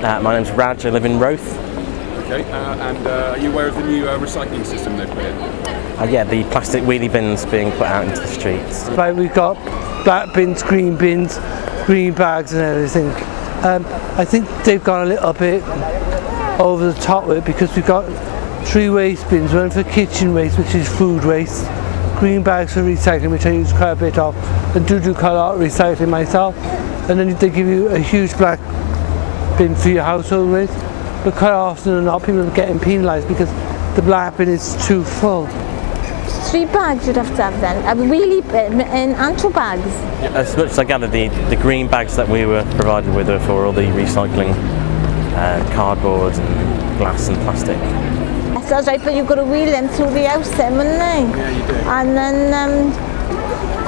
My name's Raj, I live in Roath. Okay, and are you aware of the new recycling system they've put in? Yeah, the plastic wheelie bins being put out into the streets. Right, we've got black bins, green bags and everything. I think they've gone a little bit over the top with it because we've got 3 waste bins, one for kitchen waste, which is food waste, green bags for recycling, which I use quite a bit of, and do quite a lot of recycling myself. And then they give you a huge black bin for your household waste. But quite often than not, people are getting penalised because the black bin is too full. 3 bags you'd have to have then, a wheelie bin and 2 bags. As much as I gather, the green bags that we were provided with are for all the recycling cardboard and glass and plastic. That's right, but you've got to wheel them through the house then, wouldn't they? Yeah, you do. And then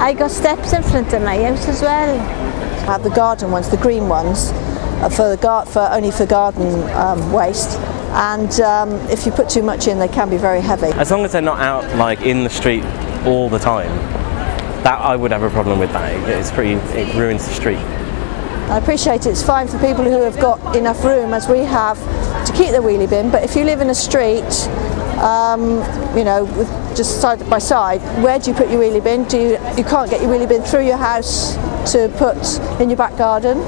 I got steps in front of my house as well. I have the garden ones, the green ones, only for garden waste. And if you put too much in, they can be very heavy. As long as they're not out like in the street all the time, that I would have a problem with that. It ruins the street. I appreciate it's fine for people who have got enough room, as we have, to keep their wheelie bin, but if you live in a street, you know, just side by side, where do you put your wheelie bin? You can't get your wheelie bin through your house to put in your back garden.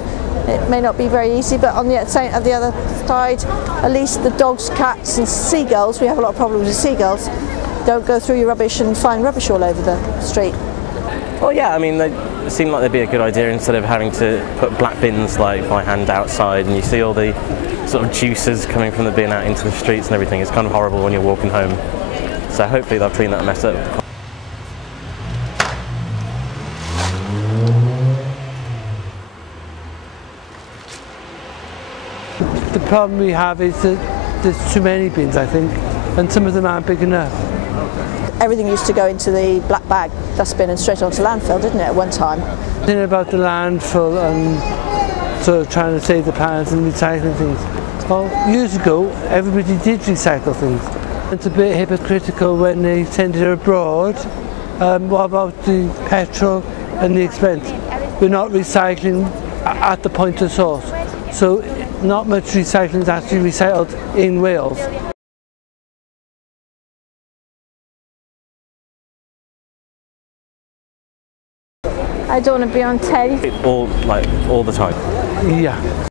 It may not be very easy, but on the other side, at least the dogs, cats and seagulls, we have a lot of problems with seagulls, don't go through your rubbish and find rubbish all over the street. Well, yeah, I mean, they seem like they'd be a good idea instead of having to put black bins like by hand outside, and you see all the sort of juices coming from the bin out into the streets and everything. It's kind of horrible when you're walking home. So hopefully they'll clean that mess up. The problem we have is that there's too many bins, I think, and some of them aren't big enough. Everything used to go into the black bag dustbin and straight onto landfill, didn't it, at one time? Thinking about the landfill and sort of trying to save the planet and recycling things. Well, years ago, everybody did recycle things. It's a bit hypocritical when they send it abroad. What about the petrol and the expense? We're not recycling at the point of source. So not much recycling is actually recycled in Wales. I don't want to be on telly. All the time. Yeah.